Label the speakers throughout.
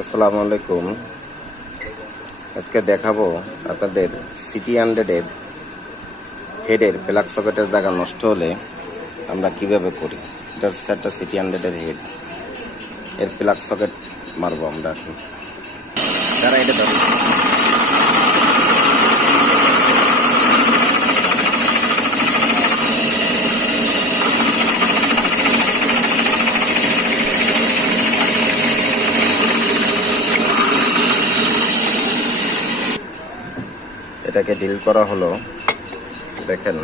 Speaker 1: আসসালামু আলাইকুম। আজকে দেখাবো আপনাদের সিটি হান্ড্রেডের হেডের প্লাগ সকেটের জায়গা নষ্ট হলে আমরা কীভাবে করি? এটা হচ্ছে একটা সিটি হান্ড্রেডের হেড এর প্লাগ সকেট মারবো আমরা এখন। এটা এটাকে ডিল করা হলো, দেখেন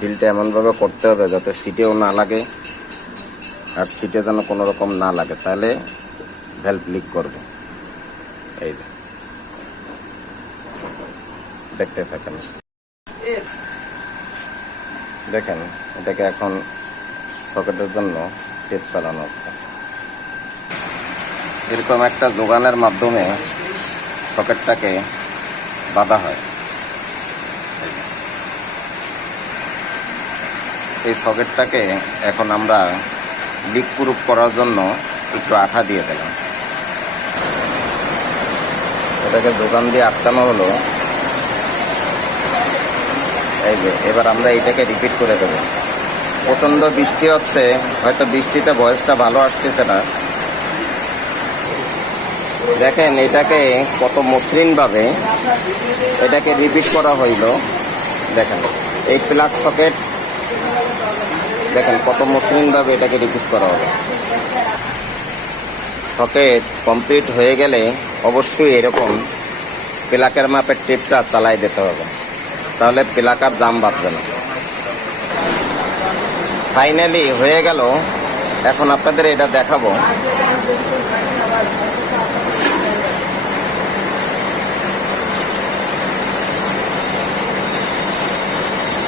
Speaker 1: ডিলটা এমনভাবে করতে হবে যাতে সিটেও না লাগে আর সিটে যেন কোনো রকম না লাগে। তাহলে ভ্যালভ লিক করবে। এই দেখতে থাকেন। দেখেন, এটাকে এখন সকেটের জন্য টেপ চালানো হচ্ছে। এরকম একটা যোগানের মাধ্যমে সকেটটাকে বাঁধা হয়। এই সকেটটাকে এখন আমরা লিক প্রুফ করার জন্য একটু আঠা দিয়ে দিলাম। এটাকে দোকান দিয়ে আটকানো হলো। এই যে, এবার আমরা এটাকে রিপিট করে দেবো। প্রচণ্ড বৃষ্টি হচ্ছে, হয়তো বৃষ্টিতে ভয়েসটা ভালো আসতেছে না। দেখেন, এটাকে কত মসৃণ ভাবে এটাকে রিপিট করা হইল। দেখেন, এই প্লাগ সকেট দেখেন কত মসৃণ ভাবে এটাকে রিপিট করা হবে সকেট কমপ্লিট হয়ে গেলে অবশ্যই এরকম প্লাকের মাপের টেপটা চালাই দিতে হবে। তাহলে প্লাকার দাম বাঁচবে না। ফাইনালি হয়ে গেল, এখন আপনাদের এটা দেখাবো।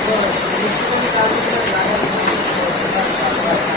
Speaker 1: Thank you.